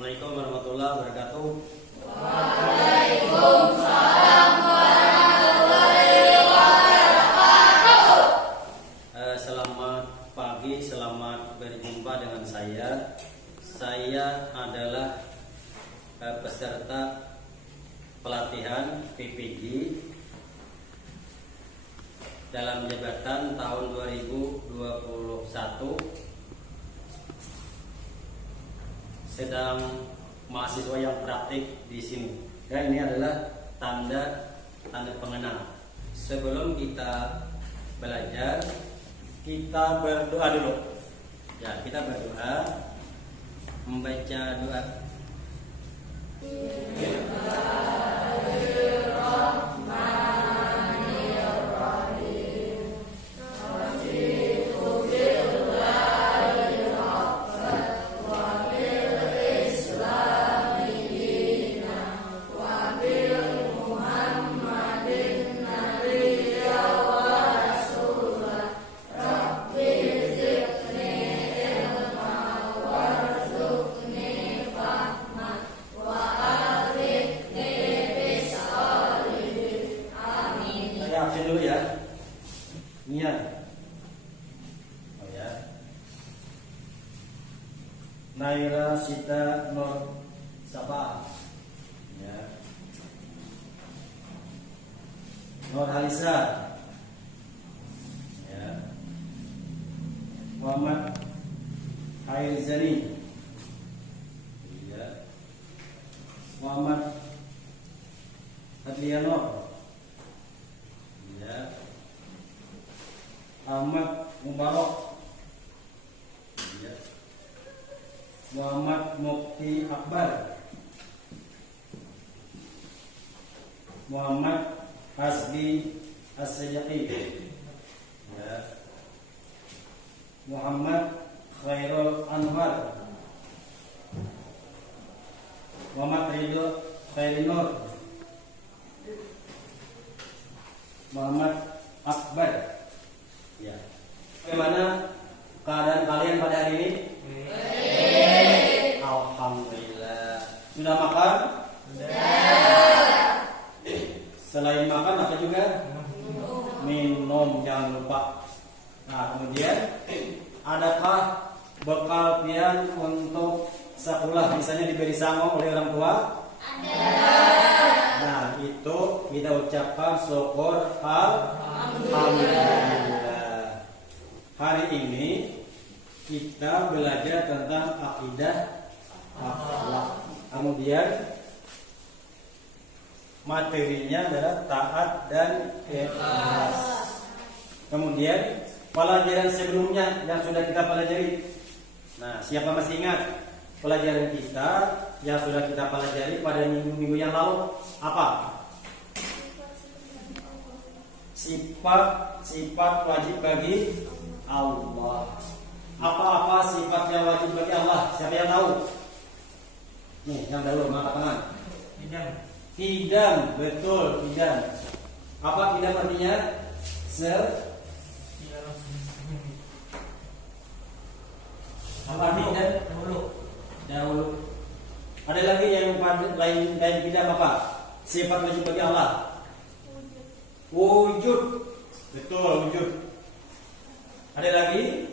Assalamualaikum warahmatullahi wabarakatuh. Waalaikumsalam warahmatullahi wabarakatuh. Selamat pagi, selamat berjumpa dengan saya. Saya adalah peserta pelatihan PPG dalam jabatan tahun 2021. Sedang mahasiswa yang praktik di sini. Dan ini adalah tanda pengenal. Sebelum kita belajar, kita berdoa dulu. Ya, kita berdoa, membaca doa. Absen dulu ya. Nia. Oh ya. Naira Sita Nur Sapa. Ya. Nur Halisa. Ya. Muhammad Hairzani. Ya. Muhammad Adliano. Ahmad Mubarak, ya. Muhammad Mukti Akbar, Muhammad Hasbi As-Sajaqi, ya. Muhammad Khairul Anwar, Muhammad Ridho Khairinur, Muhammad Akbar. Ya. Bagaimana keadaan kalian pada hari ini? Baik. Alhamdulillah. Sudah makan? Sudah. Selain makan apa juga? Minum, jangan lupa. Nah, kemudian adakah bekal pian untuk sekolah, misalnya diberi sango oleh orang tua? Ada. Nah, itu kita ucapkan syukur alhamdulillah. Hari ini kita belajar tentang akidah akhlak. Kemudian materinya adalah taat dan ikhlas. Kemudian pelajaran sebelumnya yang sudah kita pelajari. Nah, siapa masih ingat pelajaran kita yang sudah kita pelajari pada minggu-minggu yang lalu? Apa? Sifat wajib bagi Allah. Apa-apa sifat yang wajib bagi Allah? Siapa yang tahu? Nih, yang dahulu angkat tangan. Kidam, betul, kidam. Apa kidam artinya? Apa artinya? Dahulu. Ada lagi yang lain kidam apa? Sifat wajib bagi Allah. Wujud. Betul, wujud. Ada lagi?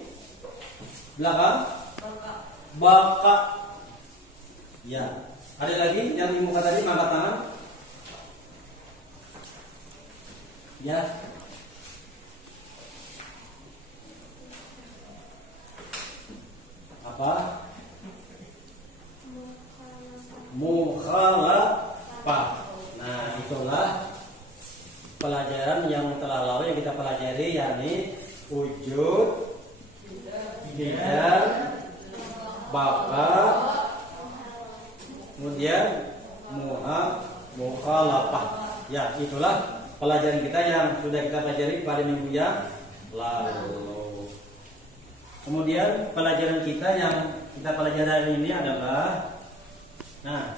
Belakang? Baka. Ya. Ada lagi yang di muka tadi, angkat tangan. Ya. Apa? Mukhalafah. Nah, itulah pelajaran yang telah lalu yang kita pelajari, yakni wujud, kidam, baka, kemudian mukhalafah. Ya, itulah pelajaran kita yang sudah kita pelajari pada minggu yang lalu. Kemudian pelajaran kita yang kita pelajari hari ini adalah, nah,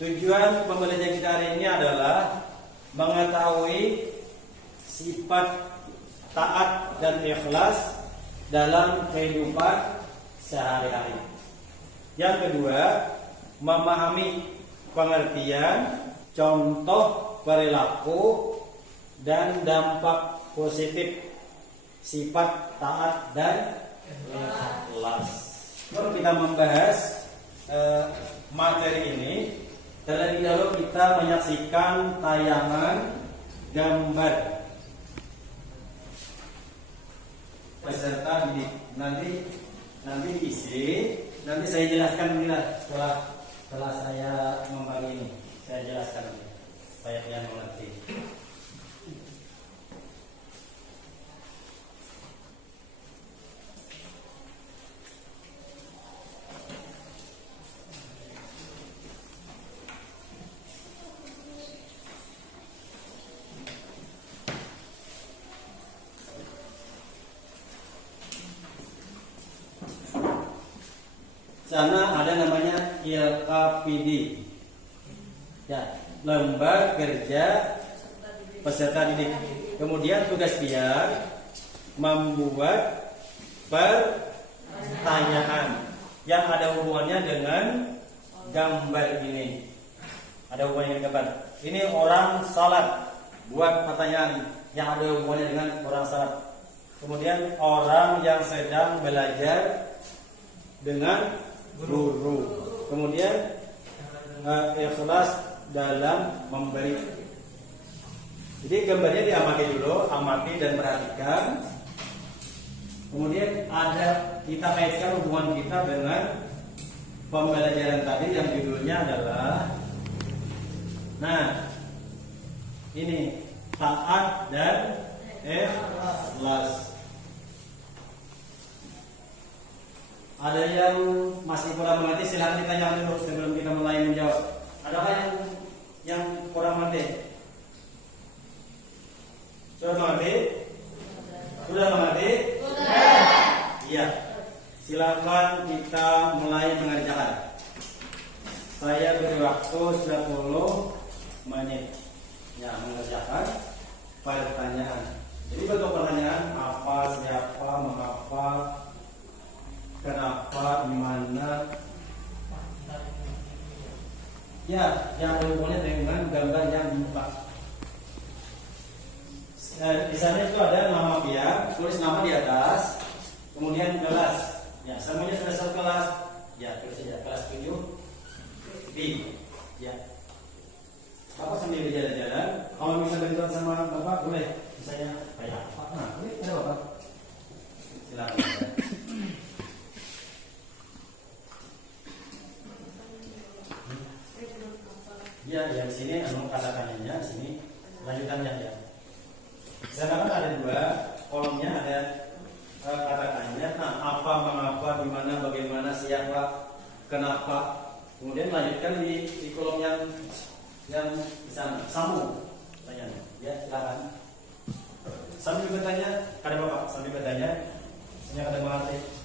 tujuan pembelajaran kita hari ini adalah mengetahui sifat taat dan ikhlas dalam kehidupan sehari-hari. Yang kedua, memahami pengertian, contoh perilaku, dan dampak positif sifat taat dan ikhlas. Kalau kita membahas materi ini, terlebih dahulu kita menyaksikan tayangan gambar peserta didik. Nanti diisi, nanti saya jelaskan setelah saya membagi ini, saya jelaskan supaya kalian mengerti. Sana ada namanya LKPD, ya, lembar kerja peserta didik. Kemudian tugas dia membuat pertanyaan yang ada hubungannya dengan gambar ini. Ada hubungannya dengan gambar. Ini orang salat, buat pertanyaan yang ada hubungannya dengan orang salat. Kemudian orang yang sedang belajar dengan guru. Kemudian ikhlas dalam memberi. Jadi gambarnya diamati dulu, amati dan perhatikan. Kemudian kita kaitkan hubungan kita dengan pembelajaran tadi yang judulnya adalah, ini taat dan ikhlas. Ada yang masih kurang mengerti, silahkan ditanya dulu sebelum kita mulai menjawab. Adakah yang kurang mengerti? Sudah mengerti? Sudah mengerti? Sudah. Iya. Silakan kita mulai mengerjakan. Saya beri waktu 10 menit. Ya, mengerjakan pertanyaan. Jadi bentuk pertanyaan apa, siapa, mengapa, kenapa, dimana, ya, yang berhubungannya dengan gambar yang dibuka. Di sana itu ada nama dia, tulis nama di atas, kemudian kelas. Ya, semuanya sudah satu kelas. Ya, tulis saja kelas 7 B. Ya. Bapak sambil berjalan-jalan, kalau bisa bantuan sama Bapak boleh. Misalnya kayak apa? Nah, boleh ada Bapak. Silakan. Ya, di sini kata-katanya di sini lanjutannya ya. Di sana kan ada 2 kolomnya, ada kata-katanya. Nah, apa, mengapa, di mana, bagaimana, siapa, kenapa. Kemudian lanjutkan di kolom yang di sana. Sambung pertanyaannya. Ya, silakan. Sambil bertanya, ada Bapak sambil bertanya. Sini ada mengerti.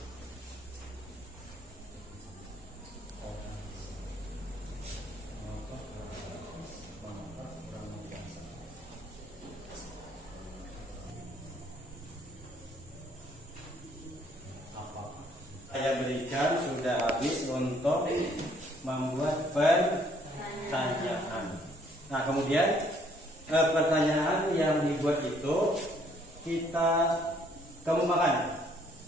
Saya berikan sudah habis untuk membuat pertanyaan. Nah, kemudian pertanyaan yang dibuat itu kita kemukakan.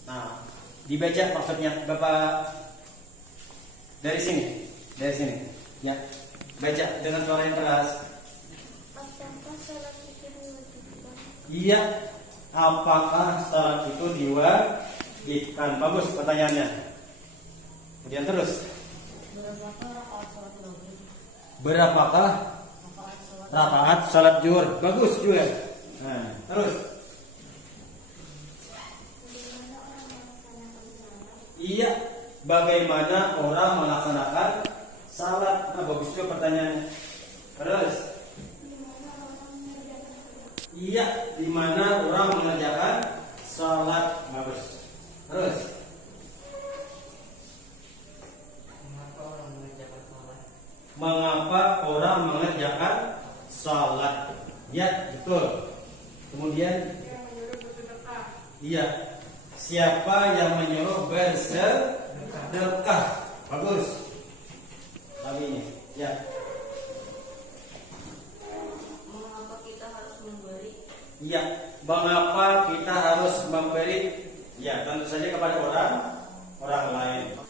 Nah, dibaca maksudnya Bapak dari sini, ya, baca dengan suara yang keras. Apakah salat itu diwajibkan? Iya, apakah salat itu diwajibkan? Bagus pertanyaannya. Kemudian terus. Berapakah rakaat salat zuhur? Bagus juga. Nah, terus. Iya, bagaimana orang melaksanakan salat? Nah, bagus juga pertanyaannya. Terus. Iya, di mana orang mengerjakan salat? Bagus. Terus, mengapa orang mengerjakan salat? Ya, betul. Kemudian, iya, siapa yang menyuruh bersedekah? Bagus. Lagi ini. Ya. Mengapa kita harus memberi? Iya, mengapa kita harus memberi? Ya, tentu saja kepada orang lain.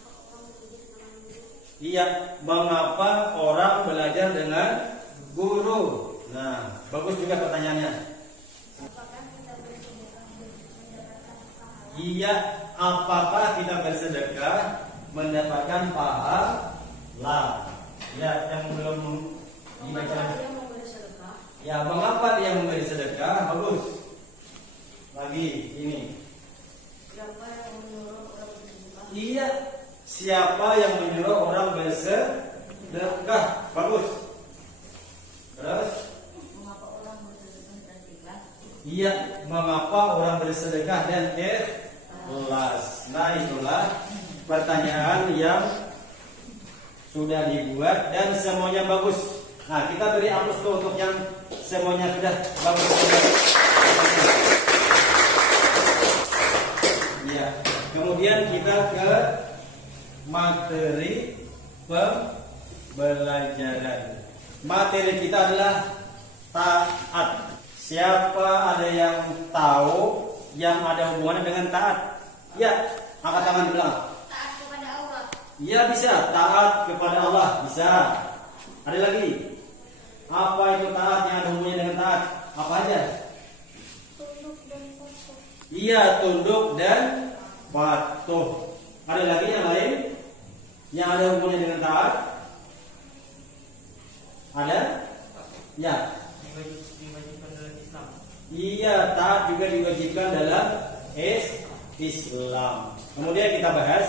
Iya, mengapa orang belajar dengan guru? Nah, bagus juga pertanyaannya. Apakah kita bersedekah mendapatkan pahala? Iya, apakah kita bersedekah mendapatkan pahala? Ya, yang belum dibaca. Dia memberi sedekah? Ya, mengapa dia memberi sedekah? Bagus. Lagi ini. Siapa yang menyuruh orang bersedekah? Iya, siapa yang menyuruh orang bersedekah? Bagus. Terus? Mengapa orang bersedekah dan ikhlas? Iya, mengapa orang bersedekah dan ikhlas? Nah, itulah pertanyaan yang sudah dibuat dan semuanya bagus. Nah, kita beri aplaus tuh untuk yang semuanya sudah bagus. Ya, kemudian kita ke materi pembelajaran. Materi kita adalah taat. Siapa ada yang tahu yang ada hubungannya dengan taat? Ya, angkat tangan di belakang. Taat kepada Allah. Ya, bisa. Taat kepada Allah bisa. Ada lagi. Apa itu taat yang ada hubungannya dengan taat? Apa aja? Tunduk dan patuh. Iya, tunduk dan patuh. Ada lagi yang lain yang ada hubungannya dengan taat? Ada? Ya. Diwajibkan dalam Islam. Iya, taat juga diwajibkan dalam Islam. Kemudian kita bahas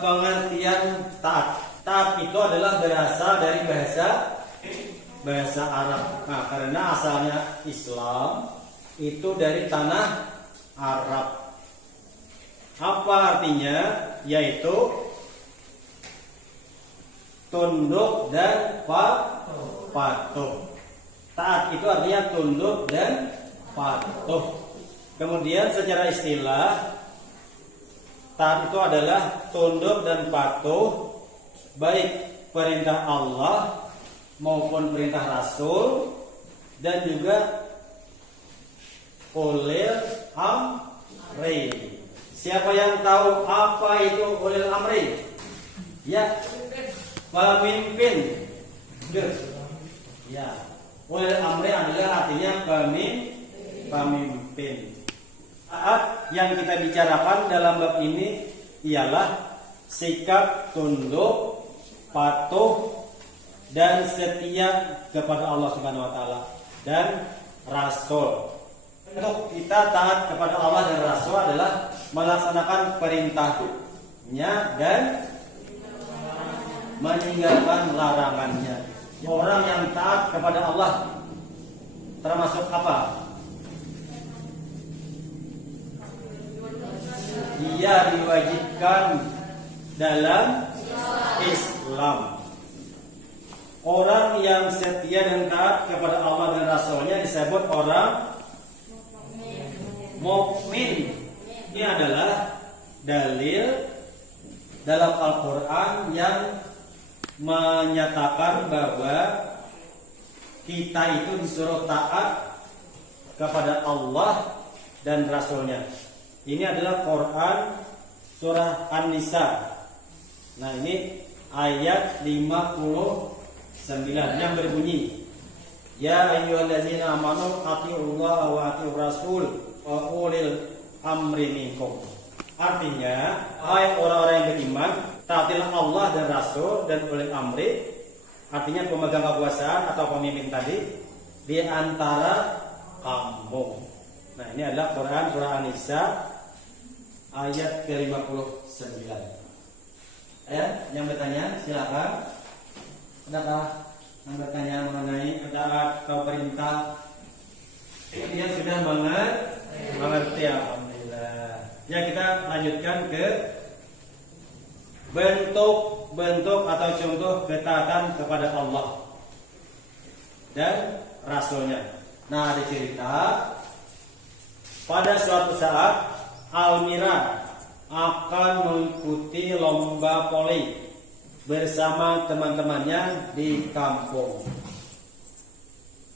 pengertian taat. Taat itu adalah berasal dari bahasa Arab. Nah, karena asalnya Islam itu dari tanah Arab. Apa artinya? Yaitu tunduk dan patuh. Taat itu artinya tunduk dan patuh. Kemudian secara istilah, taat itu adalah tunduk dan patuh baik perintah Allah maupun perintah Rasul dan juga ulil amri. Siapa yang tahu apa itu ulil amri? Ya, pemimpin. Ya, ulil amri adalah artinya pemimpin. Taat yang kita bicarakan dalam bab ini ialah sikap tunduk, patuh dan setia kepada Allah Subhanahu wa taala dan Rasul. Untuk kita taat kepada Allah dan Rasul adalah melaksanakan perintahnya dan meninggalkan larangannya. Orang yang taat kepada Allah termasuk apa? Dia diwajibkan dalam Islam. Orang yang setia dan taat kepada Allah dan Rasulnya disebut orang mukmin. Ini adalah dalil dalam Al-Quran yang menyatakan bahwa kita itu disuruh taat kepada Allah dan Rasulnya. Ini adalah Quran surah An-Nisa. Nah, ini ayat 59 yang berbunyi, Ya ayyuhallazina amanu atiullaha wa atiur rasul wa ulil amri minkum. Artinya, hai orang-orang yang beriman, taatilah Allah dan Rasul dan ulil amri. Artinya pemegang kekuasaan atau pemimpin tadi di antara kamu. Nah, ini adalah Quran surah An-Nisa ayat ke-59. Ya, yang bertanya silakan. Adakah yang bertanya mengenai taat atau perintah? Dia sudah mengerti, alhamdulillah. Ya, kita lanjutkan ke bentuk atau contoh ketaatan kepada Allah dan Rasulnya. Nah, ada cerita pada suatu saat Almira akan mengikuti lomba voli bersama teman-temannya di kampung.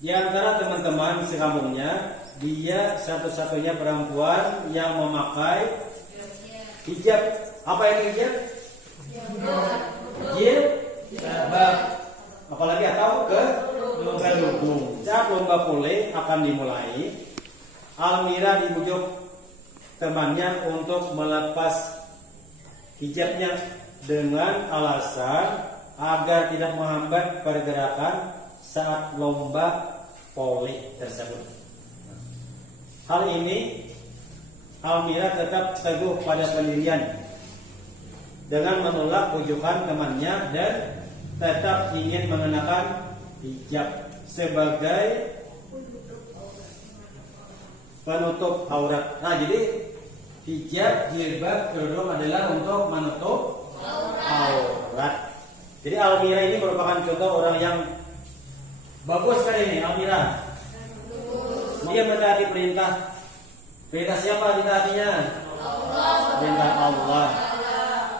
Di antara teman-teman sekampungnya, dia satu-satunya perempuan yang memakai hijab. Apa itu hijab? Jilbab. Apalagi atau kerudung. Saat lomba voli akan dimulai, Almira dibujuk temannya untuk melepas hijabnya dengan alasan agar tidak menghambat pergerakan saat lomba voli tersebut. Hal ini Almira tetap teguh pada pendirian dengan menolak bujukan temannya dan tetap ingin mengenakan hijab sebagai penutup aurat. Nah, jadi hijab, jilbab, kerudung adalah untuk menutup aurat. Jadi Almira ini merupakan contoh orang yang bagus sekali ini, Almira. Dia mentaati perintah. Perintah siapa ditaatinya? Perintah Allah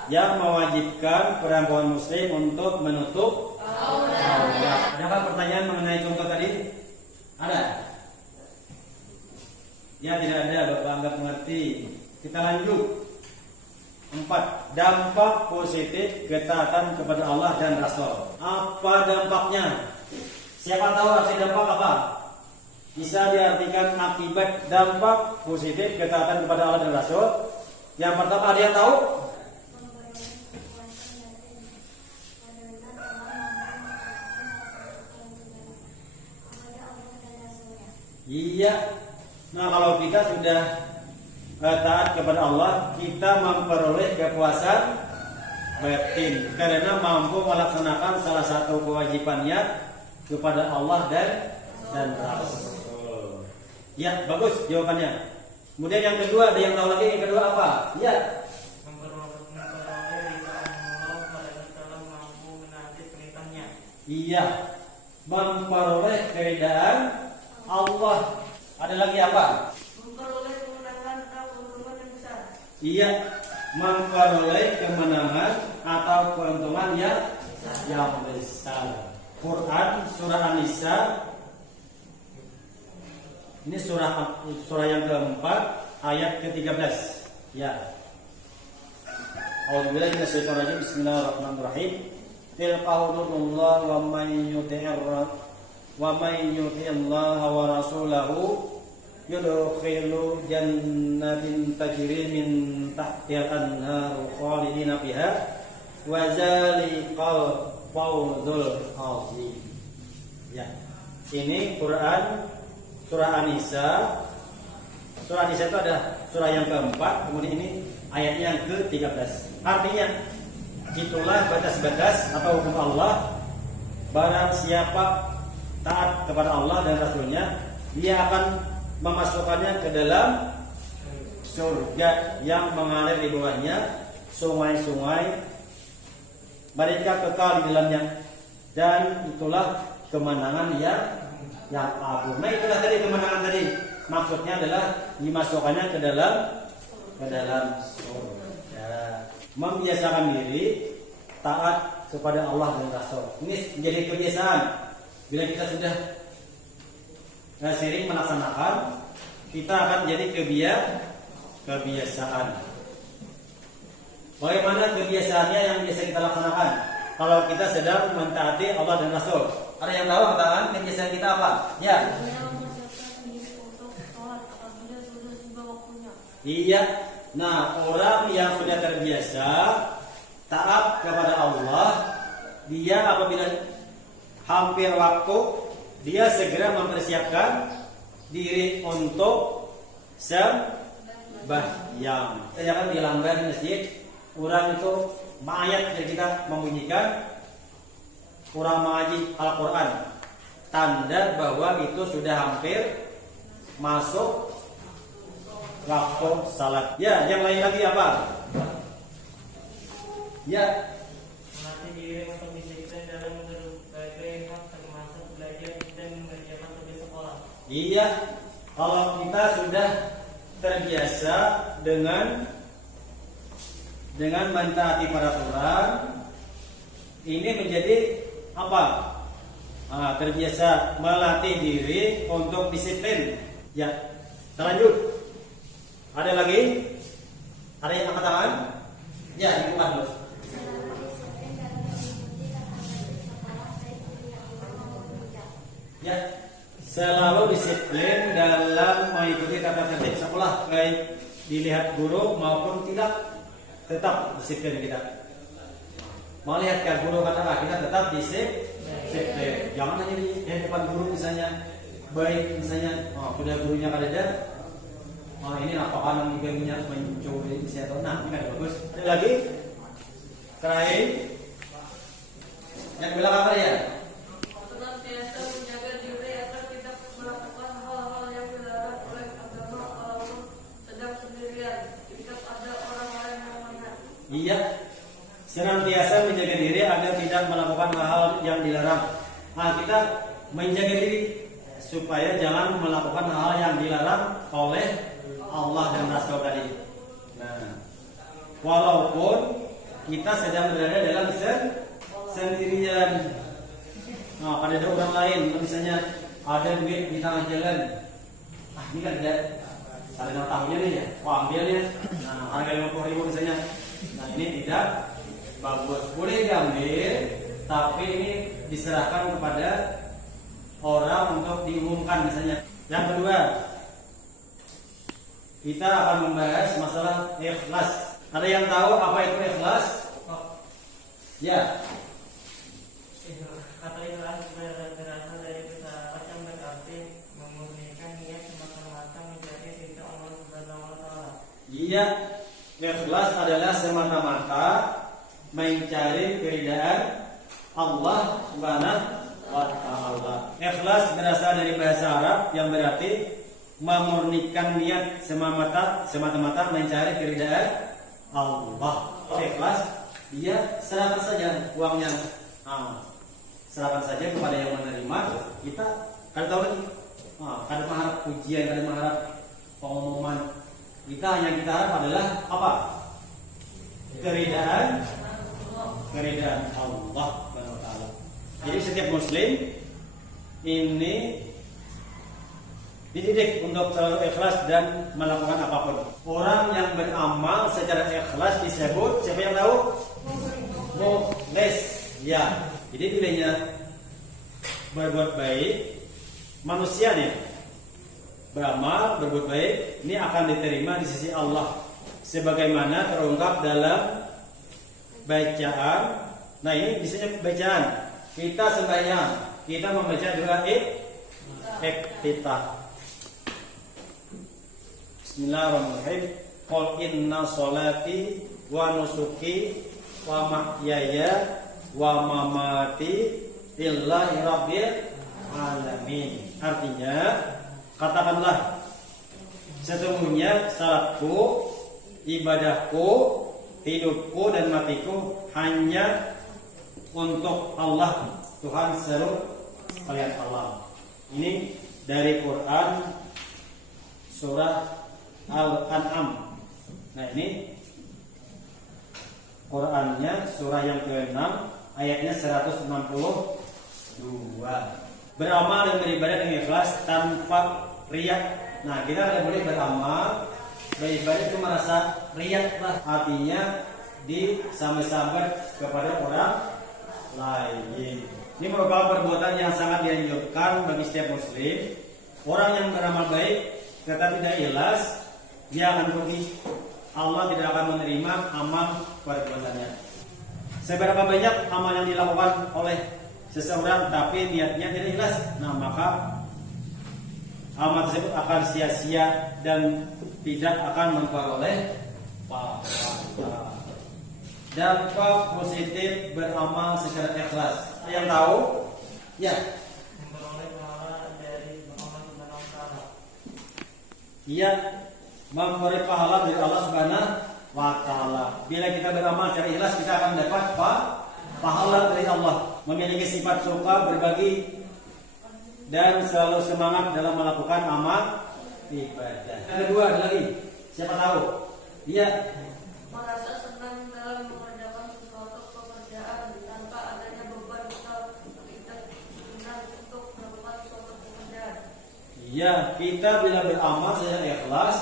yang mewajibkan perempuan muslim untuk menutup aurat. Adakah pertanyaan mengenai contoh tadi? Ada? Ya, tidak ada. Bapak anggap mengerti. Kita lanjut. 4. Dampak positif ketaatan kepada Allah dan Rasul. Apa dampaknya? Siapa tahu arti dampak apa? Bisa diartikan akibat dampak positif ketaatan kepada Allah dan Rasul. Yang pertama, ada yang tahu? Iya. Nah, kalau kita sudah taat kepada Allah, kita memperoleh kepuasan batin karena mampu melaksanakan salah satu kewajibannya kepada Allah dan Rasul. Ya, bagus jawabannya. Kemudian yang kedua, ada yang tahu lagi yang kedua apa? Ya. Iya, memperoleh keridaan Allah. Ada lagi apa? Memperoleh kemenangan atau keuntungan yang besar. Iya, memperoleh kemenangan atau keuntungan yang besar. Quran surah An-Nisa. Ini surah yang keempat ayat ke-13. Ya. A'udzubillahi minasyaitonir rajim. Bismillahirrahmanirrahim. Tilka hududullah wa may yuti'illah wa rasulahu yudkhilu jannatin tajri min tahtihal anharu khalidina fiha wa zalikal fawzul azim. Ya. Ini Quran surah An-Nisa. Surah An-Nisa itu ada surah yang keempat, kemudian ini ayatnya yang ke-13. Artinya, itulah batas-batas atau hukum Allah. Barang siapa taat kepada Allah dan Rasulnya, dia akan memasukkannya ke dalam surga yang mengalir di bawahnya sungai-sungai. Mereka kekal di dalamnya, dan itulah kemenangan yang agung. Nah, itulah tadi kemenangan tadi. Maksudnya adalah dimasukkannya ke dalam surga. Membiasakan diri taat kepada Allah dan Rasul. Ini menjadi kebiasaan. Bila kita sudah sering melaksanakan, kita akan jadi kebiasaan. Bagaimana kebiasaannya yang biasa kita laksanakan? Kalau kita sedang mentaati Allah dan Rasul, ada yang tahu katakan kebiasaan kita apa? Ya. Iya. Nah, orang yang sudah terbiasa taat kepada Allah, dia apabila hampir waktu, dia segera mempersiapkan diri untuk sembahyang. Jangan di lamban masjid, orang itu mayat yang kita membunyikan, kurang mengaji Al-Quran, tanda bahwa itu sudah hampir masuk waktu salat. Ya, yang lain lagi apa? Ya. Melatih diri untuk disiplin dalam berbagai hal termasuk belajar dan mengerjakan tugas sekolah. Iya, kalau kita sudah terbiasa dengan dengan mentaati peraturan ini menjadi apa? Terbiasa melatih diri untuk disiplin. Ya, kita lanjut. Ada lagi? Ada yang angkat tangan? Ya, dibuka dulu. Ya, selalu disiplin dalam mengikuti tata tertib sekolah, baik dilihat guru maupun tidak, tetap disiplin kita. Melihat ke guru katakan kita tetap disiplin. Jangan hanya di depan guru misalnya, baik misalnya, sudah gurunya kada ini apakah nanti gurunya mencuri saya tahu, nah ini kan bagus. Ada lagi terakhir yang bilang apa ya? Senantiasa menjaga diri agar tidak melakukan hal-hal yang dilarang oleh agama walaupun sedang sendirian jika ada orang lain yang melihat. Iya, senantiasa menjaga diri agar tidak melakukan hal-hal yang dilarang. Kita menjaga diri supaya jangan melakukan hal yang dilarang oleh Allah dan Rasul tadi. Nah, walaupun kita sedang berada dalam sendirian. Ada orang lain, misalnya ada duit di tengah jalan. Ini kan ada yang tahunya nih ya, ambil ya. Harga 50.000 misalnya. Nah, ini tidak bagus. Boleh diambil, tapi ini diserahkan kepada orang untuk diumumkan misalnya. Yang kedua, kita akan membahas masalah ikhlas. Ada yang tahu apa itu ikhlas? Ya. Kata ikhlas berasal dari kata yang berarti memurnikan niat semata-mata mencari ridha Allah Subhanahu wa taala. Iya, ikhlas adalah semata-mata mencari keridhaan Allah Subhanahu wa taala. Ikhlas berasal dari bahasa Arab yang berarti memurnikan niat semata-mata mencari keridhaan Allah. Ikhlas dia serahkan saja uangnya. Serahkan saja kepada yang menerima. Kita kada tahu lagi. Kada mengharap pujian, kada mengharap pengumuman. Kita harap adalah apa? Keridhaan Allah Subhanahu wa taala. Jadi setiap muslim ini dididik untuk selalu ikhlas dan melakukan apapun. Orang yang beramal secara ikhlas disebut siapa yang tahu? Mukhlis. Ya. Jadi tidaknya berbuat baik manusia nih beramal berbuat baik ini akan diterima di sisi Allah sebagaimana terungkap dalam bacaan. Nah, ini disebut bacaan. Kita sembahyang, kita membaca doa iftitah. Bismillahirrahmanirrahim. Qul inna sholati wa nusuki wa mahyaya wa mamati lillahi rabbil alamin. Artinya, katakanlah sesungguhnya salatku, ibadahku, hidupku dan matiku hanya untuk Allah, Tuhan seluruh kalian Allah. Ini dari Quran surah Al-An'am. Nah, ini Qurannya surah yang ke-6 ayatnya 162. Beramal dan beribadah dengan ikhlas tanpa riya. Nah, kita tidak boleh beramal beribadah itu merasa riya lah. Artinya disambar-sambar kepada orang lain. Ini merupakan perbuatan yang sangat dianjurkan bagi setiap muslim. Orang yang beramal baik tetapi tidak ikhlas, dia akan rugi. Allah tidak akan menerima amal perbuatannya. Seberapa banyak amal yang dilakukan oleh seseorang tapi niatnya tidak ikhlas, nah maka amal tersebut akan sia-sia dan tidak akan memperoleh pahala. Dampak positif beramal secara ikhlas. Yang tahu? Ya. Memperoleh pahala dari Allah Subhanahu wa taala. Iya, memperoleh pahala dari Allah Subhanahu wa taala. Bila kita beramal secara ikhlas, kita akan dapat pahala dari Allah. Memiliki sifat suka berbagi dan selalu semangat dalam melakukan amal ibadah. Yang kedua ada lagi, siapa tahu? Iya. Merasa senang Ya, kita bila beramal secara ikhlas,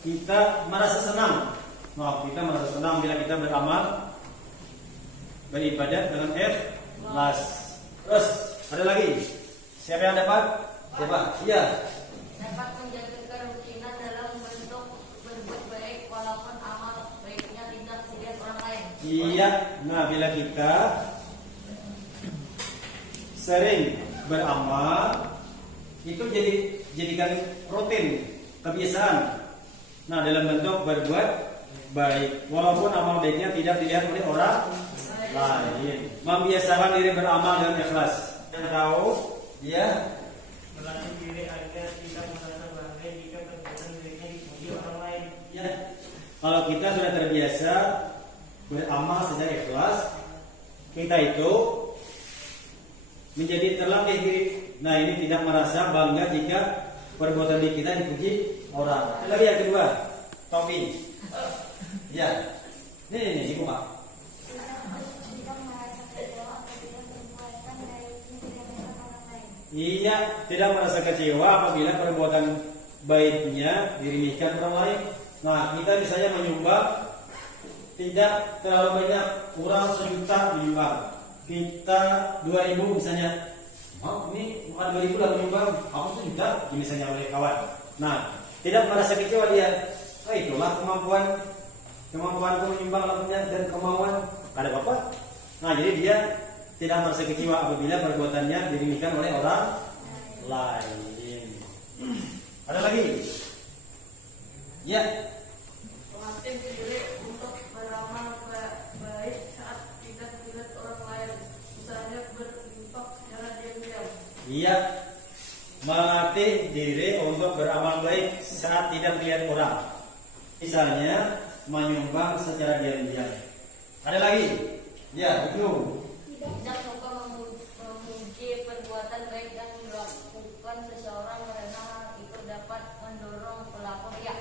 kita merasa senang. Kita merasa senang bila kita beramal beribadat dengan ikhlas. Terus ada lagi. Siapa yang dapat? Siapa? Iya. Dapat menjaga kerutinan dalam bentuk berbuat baik walaupun amal baiknya tidak dilihat orang lain. Iya. Nah, bila kita sering beramal, itu jadikan rutin, kebiasaan. Nah, dalam bentuk berbuat baik, walaupun amal baiknya tidak dilihat oleh orang lain. Membiasakan diri beramal dengan ikhlas. Yang tahu, ya, Melatih diri agar tidak merasa bangga jika perbuatan dirinya dipuji orang lain. ya. Kalau kita sudah terbiasa beramal secara ikhlas, kita itu menjadi terlatih diri. Nah, ini tidak merasa bangga jika perbuatan diri kita dipuji orang. Ada lagi yang kedua, Tommy. Ya, ini ibu Pak. Iya, tidak merasa kecewa apabila perbuatan baiknya diremehkan orang lain. Nah, kita misalnya menyumbang tidak terlalu banyak, kurang 1.000.000 menyumbang. Kita 2.000 misalnya. Oh, ini bukan 2.000 lah menyumbang, aku 1.000.000 misalnya oleh kawan. Nah, tidak merasa kecewa dia. Itulah kemampuanku menyumbang lakunya dan kemauan. Ada apa-apa. Nah, jadi dia tidak merasa kecewa apabila perbuatannya diremehkan oleh orang lain. Ada lagi? Ya. Melatih diri untuk beramal baik saat tidak dilihat orang lain, misalnya berinfak secara diam-diam. Iya. Melatih diri untuk beramal baik saat tidak dilihat orang. Misalnya menyumbang secara diam-diam. Ada lagi? Ya, itu. Tidak suka memuji perbuatan baik yang dilakukan seseorang karena hal itu dapat mendorong pelaku riya.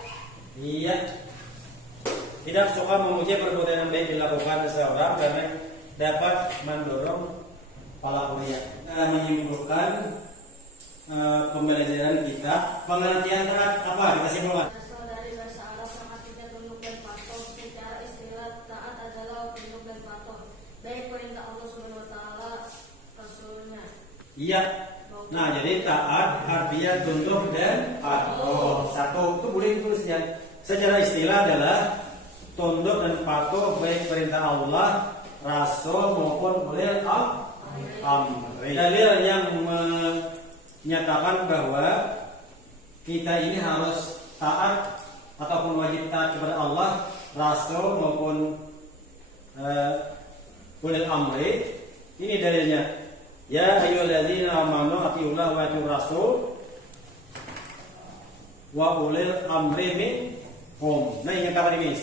Iya. Tidak suka memuji perbuatan yang baik dilakukan seseorang karena dapat mendorong pelaku riya. Kita menyimpulkan pembelajaran kita. Pengertian taat apa? Kita simpulkan. Asal dari bahasa Arab sangat tidak tunduk dan patuh. Secara istilah taat adalah tunduk dan patuh. Baik perintah Allah Subhanahu wa taala, Rasulnya. Iya. Nah, jadi taat artinya tunduk dan patuh. Satu itu boleh ditulisnya. Secara istilah adalah tunduk dan patuh baik perintah Allah, Rasul maupun ulil amri. Dalil yang menyatakan bahwa kita ini harus taat ataupun wajib taat kepada Allah, Rasul maupun ulil amri. Ini dalilnya. Ya ayyuhalladzina amanu atiiullah wa atiiur rasul wa ulil amri minkum. Nah, ini kapan ini?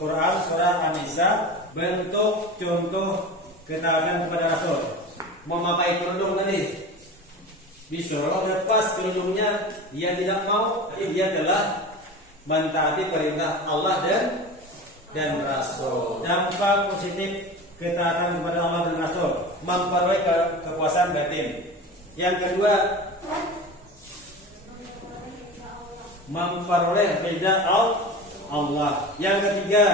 Quran surah An-Nisa, bentuk contoh ketaatan kepada Rasul. Memakai kerudung tadi, disuruh lepas kerudungnya, dia tidak mau, tapi dia telah mentaati perintah Allah dan Rasul. Dampak positif ketaatan kepada Allah dan Rasul, memperoleh kepuasan batin. Yang kedua, memperoleh ridha Allah. Yang ketiga,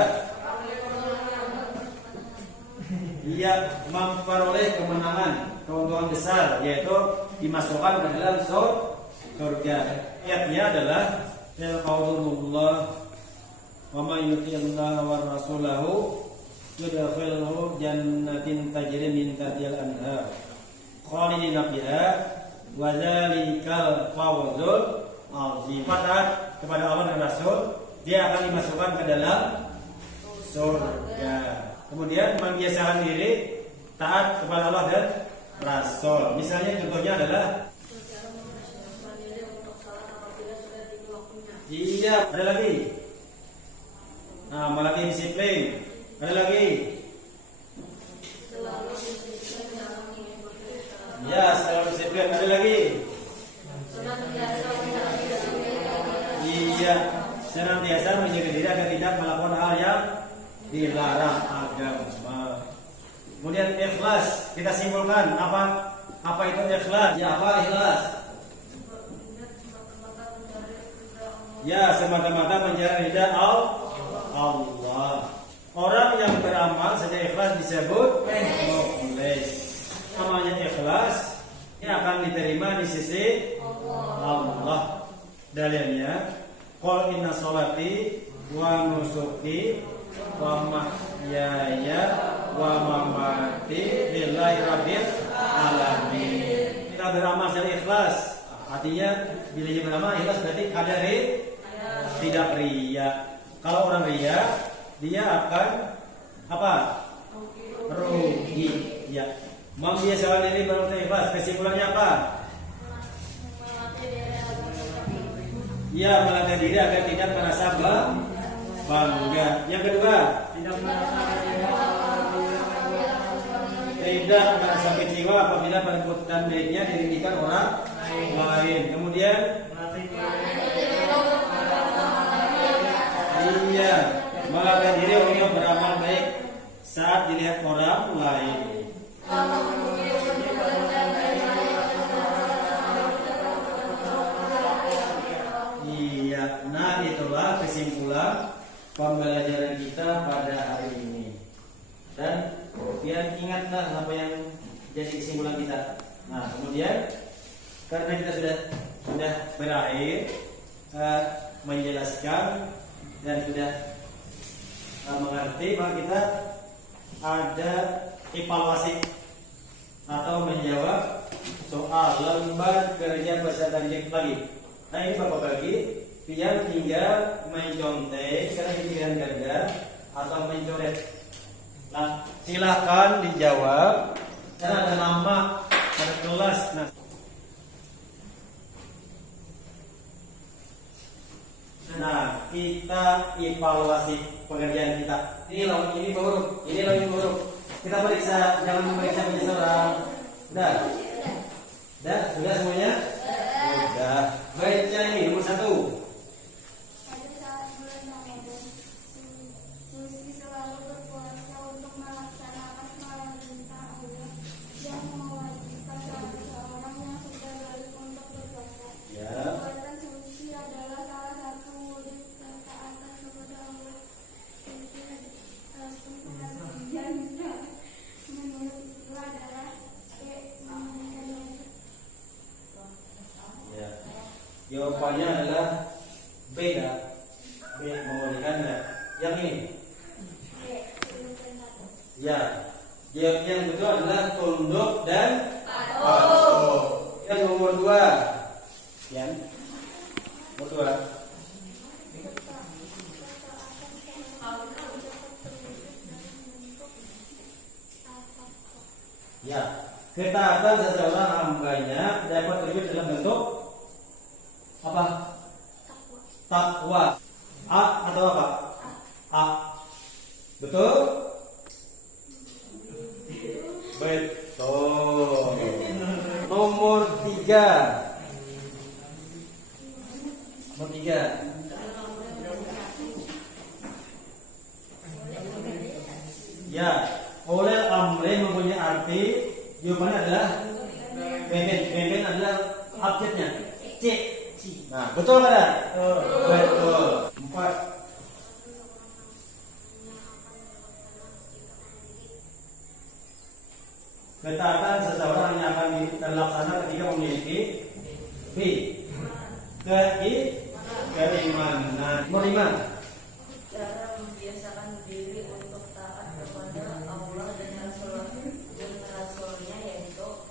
ia memperoleh kemenangan, keuntungan besar, yaitu dimasukkan ke dalam surga. Ayatnya adalah qaulullah wa may yuti'illah wa rasulahu yudkhilhu jannatin tajri min tahtiha al-anhar khalidina fiha wa dzalikal fawzul azim. Taat kepada Allah dan Rasul, dia akan dimasukkan ke dalam surga. Kemudian membiasakan diri taat kepada Allah dan Rasul. Misalnya contohnya adalah iya, ada lagi. Nah, lagi disiplin. Ada lagi. Ya, selalu disiplin. Ada lagi. Iya, senantiasa menjaga diri agar tidak melakukan hal yang dilarang agama. Kemudian ikhlas, kita simpulkan apa itu ikhlas? Ya, apa ikhlas? Ya, semata-mata mencari ridha Allah. Orang yang beramal saja ikhlas disebut mukhlis. Namanya ikhlas, ini akan diterima di sisi Allah. Dalilnya, qul inna sholati wa nusuki wa mahyaya wa mamati lillahi rabbil alamin. Kita beramal secara ikhlas. Artinya bila dia beramal ikhlas berarti ada tidak ria. Kalau orang ria, dia akan apa? Rugi. Ya. Membiasakan diri beramal ikhlas. Kesimpulannya apa? Ya, melatih diri agar tidak merasa bangga. Yang kedua, tidak merasa kecewa apabila perbuatan baiknya diringgikan orang lain. Kemudian, iya, melatih diri untuk beramal baik saat dilihat orang lain. Nah, itulah kesimpulan pembelajaran kita pada hari ini. Dan biar ingatlah apa yang jadi kesimpulan kita. Nah, kemudian karena kita sudah berakhir menjelaskan dan sudah mengerti, maka kita ada evaluasi atau menjawab soal lembar kerja peserta didik lagi. Nah, ini Bapak bagi biar tinggal mencontek karena ini pilihan ganda atau mencoret. Nah, silahkan dijawab karena ada nama pada kelas. Nah, kita evaluasi pengerjaan kita. Ini buruk. Kita periksa, jangan memeriksa seorang. Sudah semuanya? Sudah. Baca ini nomor 1. Pada saat bulan Ramadan, Susi selalu berpuasa untuk melaksanakan perintah Allah yang mewajibkan seorang yang sudah balik untuk berpuasa. Perbuatan Susi adalah salah satu wujud ketaatan kepada Allah. Dan menurut istilah adalah Jawabannya adalah B. Memberikan yang ini. Ya. Jawab yang betul adalah tunduk dan patuh. Yang nomor 2. Yang nomor 2. Ya. Ketaatan seseorang hambanya dapat terwujud dalam bentuk apa? Takwa. A atau apa? A. Betul? Betul. Nomor 3. Nomor 3. Ya, oleh amri mempunyai arti. Jawabannya adalah beben adalah objeknya. C. Nah, betul kan? Betul. 4. Ketaatan seseorang yang akan terlaksana ketika memiliki B. Keimanan. Nomor 5. Cara membiasakan diri untuk taat kepada Allah dan Rasulnya, yaitu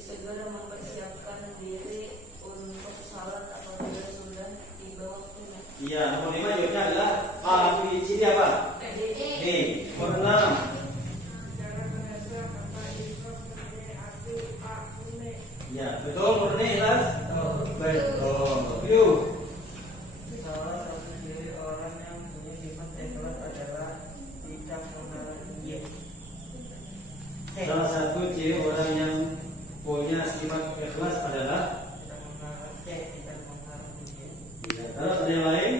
segera mempersiapkan diri untuk salat apabila sudah tiba waktunya. Iya, nomor 5 jawabnya adalah A. Ciri apa? D. Nomor 6. Ya, betul. Murni ikhlas. Betul. Yuk. Salah satu ciri orang yang punya sifat ikhlas adalah tidak menghargai. Salah satu ciri orang yang punya sifat ikhlas adalah tidak menghargai. terus ada yang lain?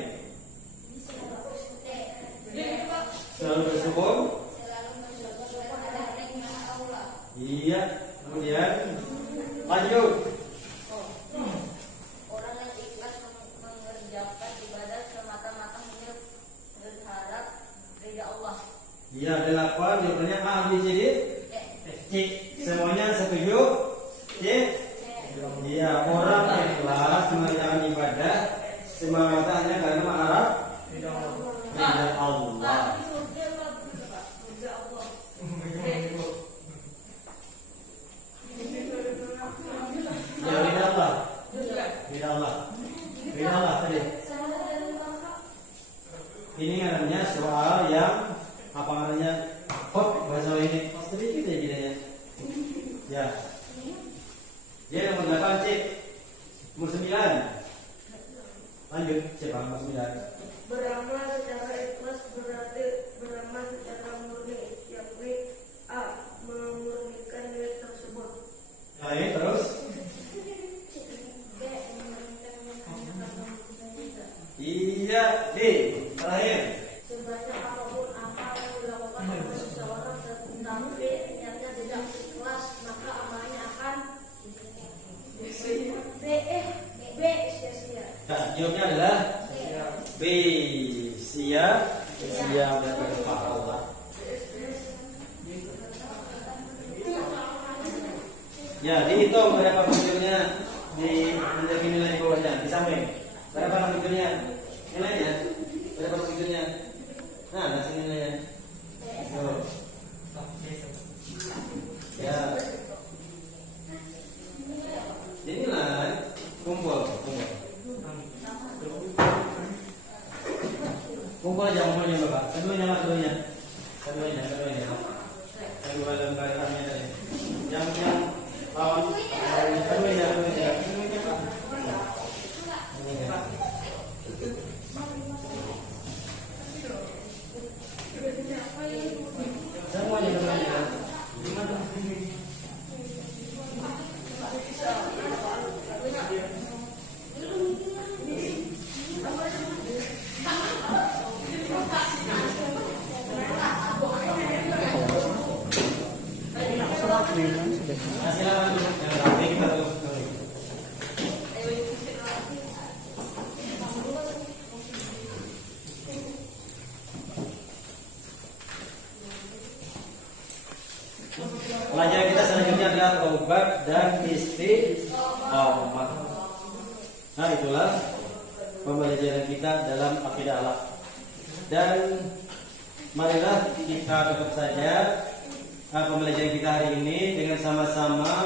Selalu bersyukur. Iya. Kemudian lanjut. orang yang ikhlas Ya, 8 jawabannya A, B, C, D. C. Semuanya setuju? C. Iya, orang ikhlas mengerjakan ibadah semata hanya karena mengharap ridha Allah. Ya, ridha Allah. Ridha Allah. Ridha Allah tadi. Ini namanya soal yang apa namanya? Hot bahasa ini. Sedikit ya bedanya. Ya. Dia nomor 8 C. Nomor 9. Lanjut, siapa nomor 9? Beramal secara ikhlas berarti beramal secara murni, yakni A. Memurnikan niat tersebut. Baik, terus. Iya, D. Terakhir. Sebanyak apapun amal yang dilakukan oleh seseorang tetapi niatnya tidak ikhlas, maka amalnya akan B sia-sia. Nah, jawabnya adalah B. Sia. Sia berarti pahala. Ya, dihitung berapa penjurnya di menjadi nilai bawahnya di samping. Berapa penjurnya? Nilainya? Berapa penjurnya? Nah, kasih nilainya. Tuh. Ya. Dinilai kumpul. Kumpul aja kumpulnya Bapak. Keduanya Mas, keduanya. Keduanya. Kedua lembarannya tadi. Yang lawan keduanya. Semuanya keduanya. Silakan yang rapi kita terus. Pelajaran kita selanjutnya adalah obat dan istiqomah. Nah, itulah pembelajaran kita dalam akidah akhlak. Dan marilah kita tutup saja pembelajaran kita hari ini dengan sama-sama